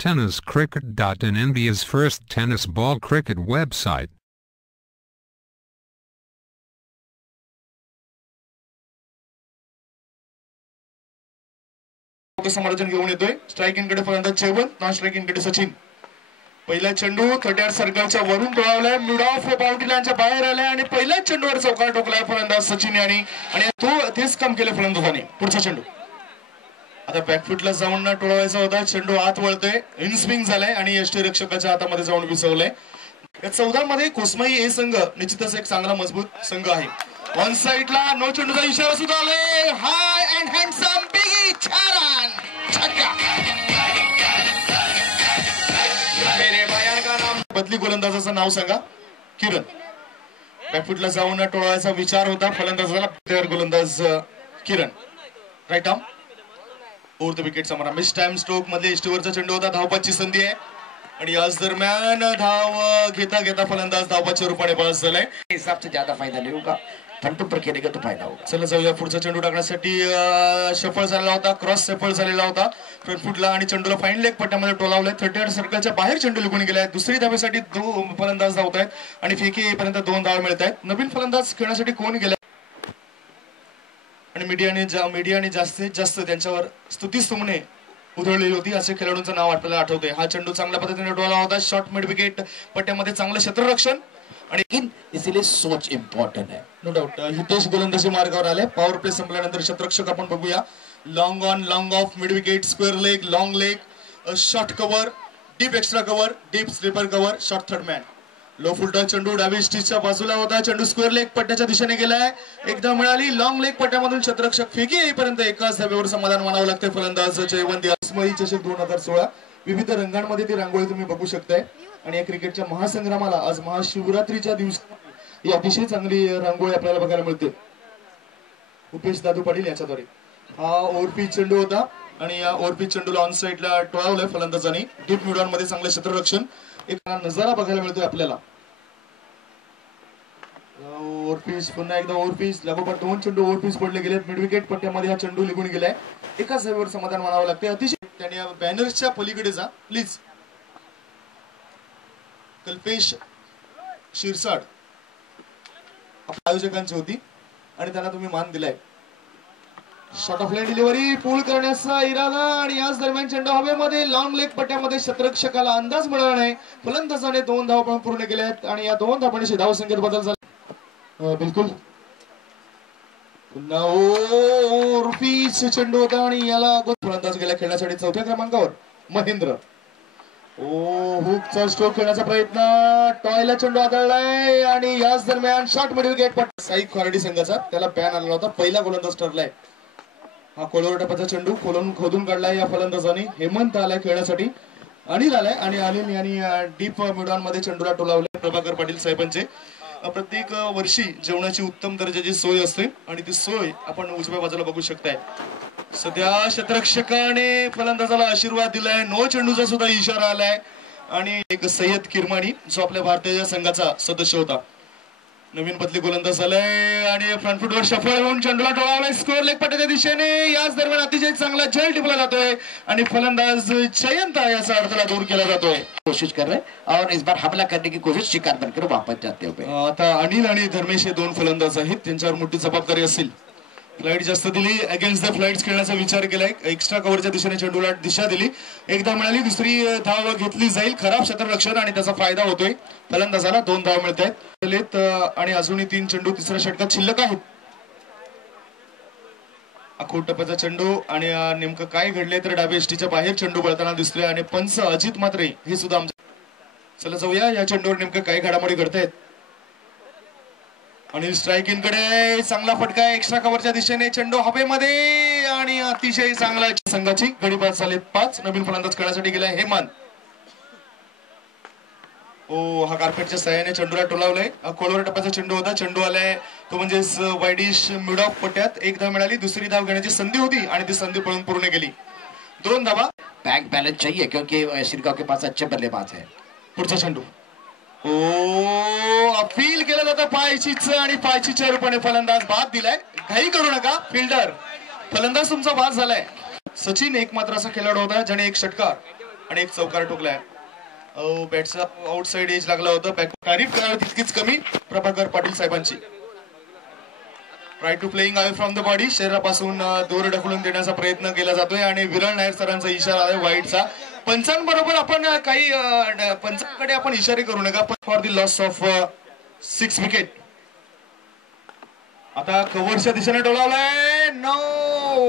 tenniscricket.in, India's first tennis ball cricket website. समालोचन घेऊन येतोय. स्ट्राइकिंग कडे फलंदाज चेवन, नॉन स्ट्राइकिंग कडे सचिन. पहिला चेंडू 38 सर्कलच्या वरून टोळावलाय, मिड ऑफ बाउंड्री लाईनच्या बाहेर आलाय आणि पहिल्याच चेंडूवर चौकार ठोकलाय फलंदाज सचिन यांनी आणि तो तेच काम केलं फलंदाजाने. पुढचा चेंडू आता बॅकफुटला जाऊन ना टोळवायचा होता, चेंडू आत वळतोय, इन स्विंग झालाय आणि यष्टीरक्षकाच्या हातामध्ये जाऊन विसवलंय. या 14 मध्ये कोसमाई ए संघ निश्चितच एक चांगला मजबूत संघ आहे. वन साइडला नो चेंडूचा इशारा सुद्धा आलाय. हाय अँड हँडसम बिगी छान छक्का. मेरे बयान का नाम बदली गोलंदाजाचं नाव सांगा. किरण. बॅकफुटला जाऊन टोळायचा विचार होता फलंदाजाला, प्लेअर गोलंदाज Kiran. Right arm over the wicket समोर मिस टाइम स्ट्रोक मध्ये इष्टीवरचा चेंडू होता. धावपाची संधी आहे आणि याच दरम्यान धाव घेता घेता फलंदाज धावपाच्या रूपाने पास झालाय. हिसाब से ज्यादा फायदा नहीं होगा, फ्रंट ऊपर खेलेगा तो फायदा होगा. चला जाऊया. पुढचा चेंडू टाकण्यासाठी सफळ झालेला होता, क्रॉस सफळ झालेला होता फ्रंट फुटला आणि चेंडूला फाईन लेग पट्ट्यामध्ये टोलावलाय. 38 सर्कलच्या बाहेर चेंडू लिहून गेलाय. दुसरी धावेसाठी 2 फलंदाज धावत आहेत आणि फेकी येईपर्यंत 2 धावा मिळत आहेत. नवीन फलंदाज खेळण्यासाठी कोण गेलाय आणि मीडियाने जास्तीत जास्त त्यांच्यावर स्तुतीस्तुमने उधळलेली होती असे खेळाडूंचं नाव आपल्याला आठवतंय. हा चेंडू चांगल्या पद्धतीने टोला होता. शॉर्ट मिड विकेट पट्ट्यामध्ये चांगलं क्षेत्ररक्षण आणि इसीलिए सोच इम्पॉर्टंट है. No doubt. हितेश गोलंदाजी मार्गावर आले. पॉवर प्ले संपल्यानंतर क्षेत्ररक्षक आपण बघूया. Long on long off mid wicket, square leg, long leg, short cover, deep extra cover, deep sweeper cover, short third man. Low full toss चेंडू डावी स्टिचच्या बाजूला होता. चेंडू स्क्वेअर लेग पट्ट्याच्या दिशेने गेलाय. एकदा मिळाली. लॉंग लेग पट्ट्यामधून क्षेत्ररक्षक फेकी येईपर्यंत एकाच धावेवर समाधान मानावं लागतंय फलंदाज जयवंत. कोसमाई चषक 2016 विविध रंगांमध्ये ती रांगोळी तुम्ही बघू शकताय आणि या क्रिकेटच्या महासंग्रामाला आज महाशिवरात्रीच्या दिवशी ही अतिशय चांगली रांगोळी आपल्याला बघायला मिळते. उपेश दादू पाटील याच्याद्वारे हा ओव्हरपिच चेंडू होता आणि या ओव्हरपिच चेंडूला ऑन साइडला टोळावलंय फलंदाजांनी. डीप मिड ऑन मध्ये चांगलं क्षेत्ररक्षण एक नजारा बघायला मिळतोय आपल्याला. ओव्हरपिच पुन्हा एकदा ओव्हरपिच लागोपाठ 2 चेंडू ओव्हरपिच पडले गेलेत. मिड विकेट पट्ट्यामध्ये हा चेंडू लिहून गेलाय. एकाच धावेवर समाधान मानावं लागतंय. अतिशय त्याने बॅनर्सच्या पलीकडे जा प्लीज. कल्पेश शिरसाड आयोजकांची होती आणि त्यांना तुम्ही मान दिलाय. शॉर्ट ऑफ लाईन डिलिव्हरी पूल करण्याचा इरादा आणि याच दरम्यान चेंडू हवेमध्ये लॉंग लेग पट्ट्यामध्ये क्षेत्ररक्षकाला अंदाज मिळाला नाही. फलंदाजाने 2 धावा पूर्ण केल्या आहेत आणि या 2 धावांनी धावसंख्येत बदल झाला. बिलकुल. पुन्हा ओव्हरपिच चेंडू होता आणि याला फलंदाज गेला खेळण्यासाठी 4थ्या क्रमांकावर महेंद्र. हुकचा स्ट्रोक खेळण्याचा प्रयत्न, टॉयला चेंडू आदळलाय आणि याच दरम्यान शॉर्ट मिड विकेट पट्टा साई खराडी संघाचा त्याला बॅन आलेला होता. पहिला गोलंदाज ठरलाय. हा कोलवर टप्प्याचा चेंडू खोदून काढलाय या फलंदाजाने. हेमंत आलाय खेळण्यासाठी. अनिल आलाय आणि अनिल यांनी डीप मिडॉन मध्ये चेंडूला टोलावले. प्रभाकर पाटील साहेबांचे प्रत्येक वर्षी जेवणाची उत्तम दर्जाची सोय असते आणि ती सोय आपण उजव्या बाजूला बघू शकताय. सध्या क्षेत्ररक्षकाने फलंदाजाला आशीर्वाद दिलाय. नो चेंडूचा सुद्धा इशारा आलाय आणि एक सय्यद किरमाणी जो आपल्या भारतीय संघाचा सदस्य होता नवीन बदली गोलंदाज आलाय आणि फ्रंट फुटवर सफळ होऊन चेंडूला टोळावलाय स्क्वेअर लेग पट्ट्याच्या दिशेने. याच दरम्यान अतिशय चांगला झेल टिपला जातोय आणि फलंदाज जयंत याचा अडथळा दूर केला जातोय. कोशिश कर रहे और इस बार हमला करने की कोशिश शिकार बनकर वापस जाते हुए. आता अनिल आणि धर्मेश हे 2 फलंदाज आहेत. त्यांच्यावर मोठी जबाबदारी असेल. फ्लाइट जास्त दिली. अगेन्स्ट द फ्लाइट्स खेळण्याचा विचार केलाय. एक्स्ट्रा कव्हरच्या दिशेने चेंडूला दिशा दिली. एकदा मिळाली. दुसरी धाव घेतली जाईल. खराब क्षेत्ररक्षण आणि त्याचा फायदा होतोय फलंदाजाला. 2 धाव मिळत आहेत आणि अजूनही 3 चेंडू तिसऱ्या षटकात शिल्लक आहेत. अखोट टप्प्याचा चेंडू आणि नेमकं काय घडले तर डाव्या एसटीच्या बाहेर चेंडू पळताना दिसतोय आणि पंच अजित मात्रे हे सुद्धा आमच्या. चला जाऊया या चेंडूवर नेमकं काय घडामोडी घडतायत. अनिल स्ट्राइकिंग कडे चांगला फटका एक्स्ट्रा कव्हरच्या दिशेने चेंडू हवेमध्ये आणि अतिशय चांगला संघाची गडी बाद झाले 5. नवीन फलंदाज खेळण्यासाठी गेलाय हेमंत. हा कार्पेटच्या सहाय्याने चेंडूला टोलावलाय. कोलवर टप्प्याचा चेंडू होता. चेंडू आलाय तो म्हणजे वाईडिश मिड ऑफ पट्ट्यात. एक धाव मिळाली. दुसरी धाव घेण्याची संधी होती आणि ती संधी पळून पूर्ण केली. 2 धावा. बैंक बैलेंस चाहिए क्योंकि शिरगाव के पास अच्छे बल्लेबाज है. पुढचा चेंडू अपील केलं जातं पायचीच आणि पायचीच्या रूपाने फलंदाज बाद दिलाय. घाई करू नका फिल्डर. फलंदाज तुमचा बाद झालाय. सचिन एकमात्र असा खेळाडू होता ज्याने एक षटकार आणि एक चौकार ठोकलाय. बॅटचा आउटसाइड एज लागला होता. बॅक तारीफ करावी तितकीच कमी प्रभाकर पाटील साहेबांची. Try to playing away from the body, शरीरापासून दूर ढकलून देण्याचा प्रयत्न केला जातोय आणि विरळ नायर सरांचा इशारा आहे वाईटचा. पंचांबरोबर आपण काही पंचांकडे आपण इशारे करू नका for the loss of 6 wicket. आता कव्हरच्या दिशेने डोलावलाय. Know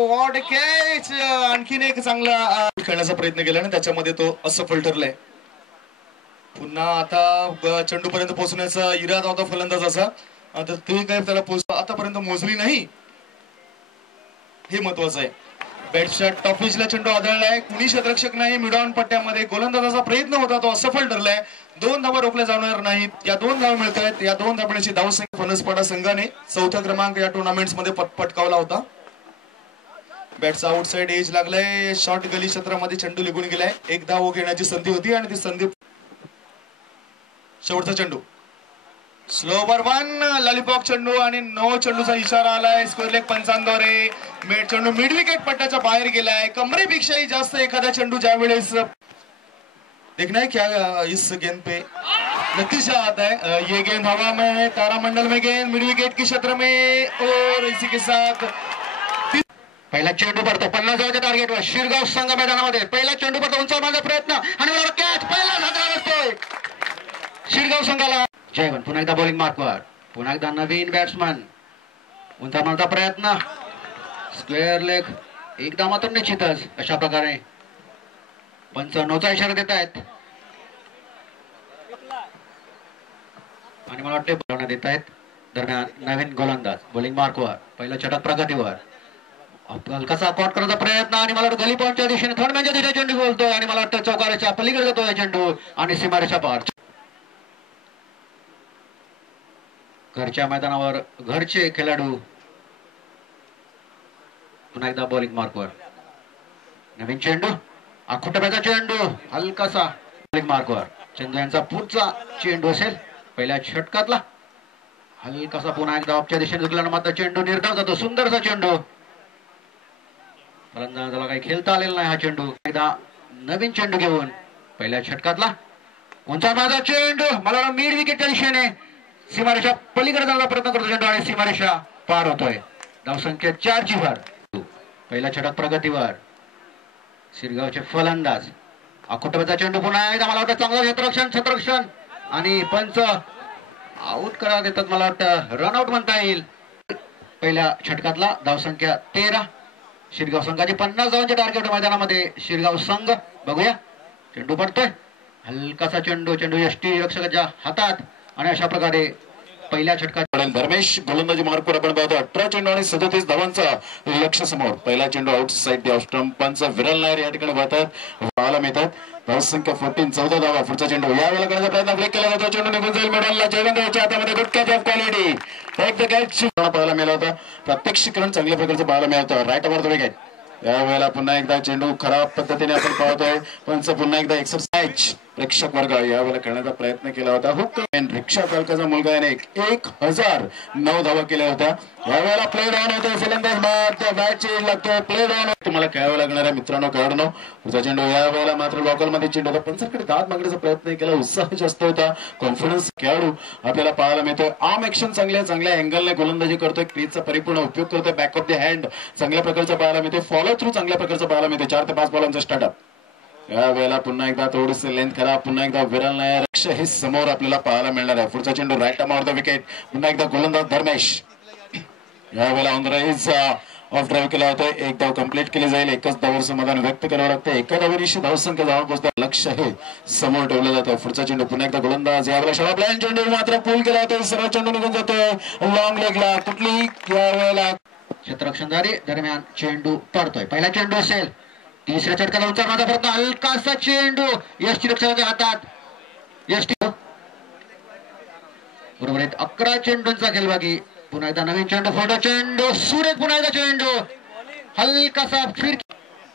what catch. आणखीन एक चांगला खेळण्याचा प्रयत्न केला आणि त्याच्यामध्ये तो असफल ठरलाय. पुन्हा आता चेंडू पर्यंत पोहोचण्याचा इरादा होता फलंदाजाचा. आता ते काय त्याला आतापर्यंत मोजली नाही, हे महत्वाचं आहे. बॅटच्या टॉप एजला चेंडू आदळलाय. कुणी क्षेत्ररक्षक नाही. मिडऑन पट्ट्यामध्ये गोलंदाजाचा प्रयत्न होता, तो असफल ठरलाय. 2 धावा रोखल्या जाणार नाहीत. या 2 धावा मिळत आहेत. या 2 धावण्याची धावसंख्या फणसपाडा संघाने 4था क्रमांक या टुर्नामेंट्स मध्ये पटकावला होता. बॅटचा आउटसाइड एज लागलाय. शॉर्ट गली क्षेत्रामध्ये चेंडू निघून गेलाय. 1 धाव घेण्याची संधी होती आणि ती संधी. शेवटचा चेंडू स्लो ओव्हर 1 लॉलीपॉप चेंडू आणि नो चेंडूचा इशारा आलाय. स्क्वेअर लेग पंचांद्वारे चेंडू मिड विकेट पट्ट्याच्या बाहेर गेलाय. कमरेपेक्षाही जास्त एखादा चेंडू ज्यावेळेस देखना है क्या इस गेंद पे नतीजा आता है. ये गेंद हवा में है, तारामंडल में गेंद मिड विकेट के क्षेत्र में और इसी के साथ पहिला चेंडू पडतो 50 धावाच्या टार्गेटवर शिरगाव संघ मैदानामध्ये. पहिला चेंडू पडतो उंचावर मारण्याचा प्रयत्न आणि कॅच पहिला हाताला बसतोय शिरगाव संघाला. जयवंत पुन्हा एकदा बॉलिंग मार्कवर. पुन्हा एकदा नवीन बॅट्समन. उंचावर मारण्याचा प्रयत्न स्क्वेअर लेग. एकदा मात्र निश्चितच. अशा प्रकारे पंच नोचा इशारा देत आहेत आणि मला वाटते बोलवण्यात देत आहेत. दरम्यान नवीन गोलंदाज बॉलिंग मार्कवर. पहिला षटक प्रगतीवर. हलकासा कॉट करण्याचा प्रयत्न आणि मला वाटतं गली पॉईंटच्या दिशेने थर्ड मॅनच्या दिशेने चेंडू बोलतोय आणि मला वाटतं चौकाराच्या पलीकडे जातोय चेंडू आणि सीमारेषा पार. घरच्या मैदानावर घरचे खेळाडू. पुन्हा एकदा बॉलिंग मार्कवर. नवीन चेंडू आखुटब्याचा चेंडू हलकासा बॉलिंग मार्कवर. चंदू यांचा पुढचा चेंडू असेल पहिल्या षटकातला. हलकासा पुन्हा एकदा ऑफच्या दिशेने झुकल्यानं मात्र चेंडू निर्धाव जातो. सुंदरसा चेंडू. फलंदाजाला काही खेळता आलेला नाही हा चेंडू. एकदा नवीन चेंडू घेऊन पहिल्या षटकातला उंचा माझा चेंडू मला मिड विकेटच्या दिशेने सीमारेषा पलीकडे जाण्याचा प्रयत्न करतो चेंडू आणि सीमारेषा पार होतोय. धावसंख्या 4ची भर. पहिला षटक प्रगतीवर. शिरगावचे फलंदाज आखुटब्याचा चेंडू पुन्हा एकदा मला वाटतं चांगलं क्षेत्ररक्षण आणि पंच आउट करा देतात. मला वाटतं रनआउट म्हणता येईल. पहिल्या षटकातला धावसंख्या 13. शिरगाव संघाची 50 धावांच्या टार्गेट मैदानामध्ये शिरगाव संघ. बघूया चेंडू पडतोय. हलकासा चेंडू यष्टी रक्षकाच्या हातात आणि अशा प्रकारे पहिल्या षटकात धर्मेश गोलंदाजी मार्कवर आपण पाहतो. 18 चेंडू आणि 37 धावांचा लक्ष समोर. पहिला चेंडू आउट साइड द ऑफ स्टंपांचा विरल नायर या ठिकाणी पाहायला मिळतात. धावसंख्या 14 14 धावा. पुढचा चेंडू यावेळेला करण्याचा प्रयत्न ब्रेक केला जातो. चेंडू निघून जाईल मिडॉनला. जयवंत याच्या हातामध्ये good catch of quality. Take the catch पाहायला मिळाला होता. प्रात्यक्षिकरण चांगल्या प्रकारचं पाहायला मिळतं. Right over the wicket. यावेळेला पुन्हा एकदा चेंडू खराब पद्धतीने आपण पाहतोय. पंच पुन्हा एकदा एक्सरसाइज प्रेक्षक वर्ग यावेळेला करण्याचा प्रयत्न केला होता. हुक रिक्षा चालकाचा मुलगा याने 1009 धावा केल्या होत्या. यावेळेला प्ले डाऊन होतो. फलंदाज बॅट लागतो. प्ले डाऊन तुम्हाला खेळावं लागणाऱ्या मित्रांनो खेळाडूंनो. पुढचा चेंडू यावेळेला मात्र लॉकल मध्ये चेंडू होता. पंचाकडे दाद मागण्याचा प्रयत्न केला. उत्साह जास्त होता. कॉन्फिडन्स खेळाडू आपल्याला पाहायला मिळतोय. आर्म ऍक्शन चांगल्या अँगलने गोलंदाजी करतोय. क्रीजचा परिपूर्ण उपयोग करतोय. बॅक ऑफ द हँड चांगल्या प्रकारचा पाहायला मिळतोय. फॉलो थ्रू चांगल्या प्रकारचा पाहायला मिळतोय. 4 ते 5 बॉलांचा स्टार्टअप. यावेळेला पुन्हा एकदा थोडीशी लेंथ करा. पुन्हा एकदा विरल नायर हे समोर आपल्याला पाहायला मिळणार आहे. पुढचा चेंडू right arm off the wicket. पुन्हा एकदा गोलंदाज धर्मेश. यावेळेला on the rise off drive केला होता. 1 धाव कंप्लीट केली जाईल. एकच धावावर समाधान व्यक्त करावं लागतं. एका धावेनिशी धावसंख्या जाऊन पोहोचता लक्ष हे समोर ठेवलं जातं. पुढचा चेंडू पुन्हा एकदा गोलंदाज. यावेळेला शॉर्ट लाईन चेंडू मात्र पूल केला होता. सरळ चेंडू निघून जातोय लॉंग लेगला. कुठली यावेळेला क्षेत्ररक्षणदारी दरम्यान चेंडू पडतोय. पहिला चेंडू असेल. तिसऱ्या षटकाला उंचावर मारण्याचा प्रयत्न हलकासा चेंडू यष्टी रक्षकाच्या हातात. यष्टी बरोबर 11 चेंडूंचा खेळबाकी. पुन्हा एकदा नवीन चेंडू. फोटो चेंडू सुरेख. पुन्हा एकदा चेंडू हलकासा फिर.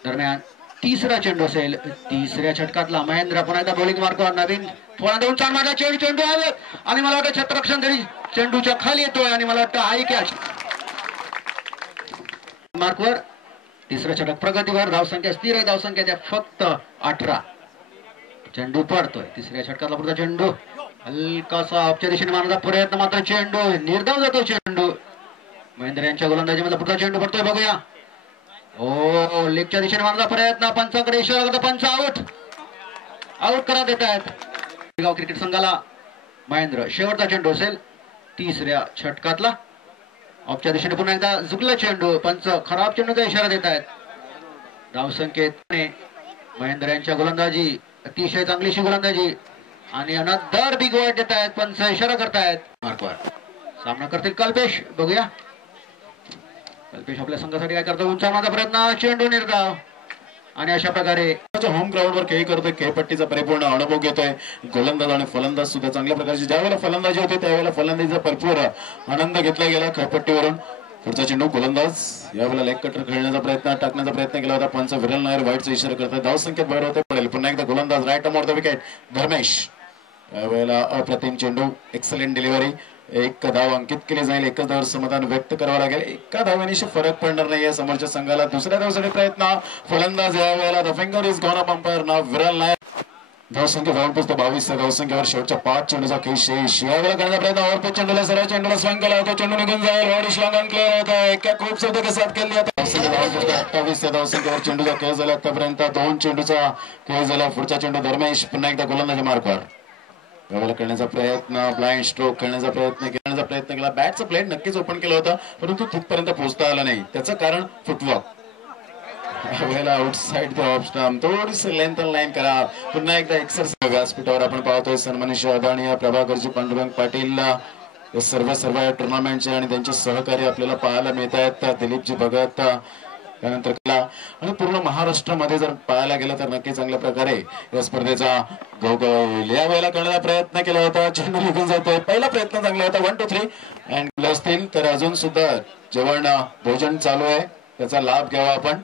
दरम्यान तिसरा चेंडू असेल. तिसऱ्या षटकातला महेंद्र पुन्हा एकदा बॉलिंग मार्कवर. नवीन थोडा देऊन 4 मारला चेंडू आवत आणि मला वाटतं क्षेत्ररक्षण तरी चेंडूच्या खाली येतोय आणि मला वाटतं हाय कॅच मार्कवर. तिसरं षटक प्रगतीवर. धावसंख्या स्थिर आहे. धावसंख्या फक्त 18. चेंडू पडतोय. तिसऱ्या षटकातला पुढचा चेंडू हलकासा ऑफच्या दिशेने मारण्याचा प्रयत्न, मात्र चेंडू निर्धाव जातो. चेंडू महेंद्र यांच्या गोलंदाजीमध्ये पुढचा चेंडू पडतोय. बघूया. ओ लेगच्या दिशेने मारण्याचा प्रयत्न, पंचाकडे इशारा करतो. पंच आउट करा देत आहेत गाव क्रिकेट संघाला. महेंद्र शेवटचा चेंडू असेल तिसऱ्या षटकातला. ऑफच्या दिशेने पुन्हा एकदा झुकला चेंडू. पंच खराब चेंडूचा इशारा देत आहेत. धावसंख्येत महेंद्र यांच्या गोलंदाजी अतिशय चांगलीशी गोलंदाजी आणि अनदर बिग वाईट देत आहेत. पंच इशारा करतायत. मार्कवर सामना करतील कल्पेश. बघूया कल्पेश आपल्या संघासाठी काय करतो. उंचावण्याचा प्रयत्न, चेंडू निर्धाव आणि अशा प्रकारे होम ग्राउंडवर खेळ करतोय. खेळपट्टीचा परिपूर्ण अनुभव घेतोय. गोलंदाज आणि फलंदाज सुद्धा चांगल्या प्रकारची ज्यावेळेला फलंदाजी होते त्यावेळेला फलंदाजीचा भरपूर आनंद घेतला गेला खेळपट्टीवरून. पुढचा चेंडू गोलंदाज यावेळेला लेग कटर खेळण्याचा प्रयत्न, टाकण्याचा प्रयत्न केला होता. पंच विरल नायर व्हाईटचा इशारा करतात. धाव संख्येत भर होते. पडेल पुन्हा एकदा गोलंदाज right off the wicket Dharmesh. यावेळेला अप्रतिम चेंडू, एक्सलेंट डिलिव्हरी. एक धाव अंकित केली जाईल. एकच धावावर समाधान व्यक्त करावं लागेल. एका धावेनिशी फरक पडणार नाहीये समोरच्या संघाला. दुसऱ्या धावसाठी प्रयत्न, फलंदाज यावेळेला the finger is gone up umpire नाव विरल नायर. धावसंख्या धावून पोचतो 22 धावसंख्येवर. शेवटच्या 5 चेंडूचा खेळ शेष. यावेळेला करण्याचा प्रयत्न, ओव्हरपिच चेंडूला सरळ चेंडूला स्विंग केला होता. चेंडू निघून जाईल. वाईड श्लाघन क्लिअर होत आहे. क्या खूप शब्द के साथ केली आता. 28 धावसंख्येवर चेंडूचा खेळ झाला. आतापर्यंत 2 चेंडूचा खेळ झाला. पुढचा चेंडू धर्मेश पुन्हा एकदा गोलंदाजी मार्कवर. यावेळेला करण्याचा प्रयत्न, ब्लाइंड स्ट्रोक खेळण्याचा प्रयत्न केला. बॅटचा प्लेट नक्कीच ओपन केला होता परंतु तिथपर्यंत पोहोचता आला नाही. त्याचं कारण फुटवर्क. यावेळेला आउटसाइड द ऑफ स्टंप. थोडीशी लेंथ लाईन करा. पुन्हा एकदा एक्सरसाइज व्यासपीठावर आपण पाहतोय सन्माननीय अदानी प्रभाकरजी पांडुरंग पाटील सर्व या टुर्नामेंटचे आणि त्यांचे सहकारी आपल्याला पाहायला मिळत आहेत. दिलीपजी भगत त्यानंतर आणि पूर्ण महाराष्ट्रामध्ये जर पाहायला गेलं तर नक्की चांगल्या प्रकारे या स्पर्धेचा यावेळेला करण्याचा प्रयत्न केला होता. चेंडू निघून जातोय. पहिला प्रयत्न चांगला होता. 1 2 3 अँड असतील तर अजून सुद्धा जेवण भोजन चालू आहे. त्याचा लाभ घ्यावा आपण.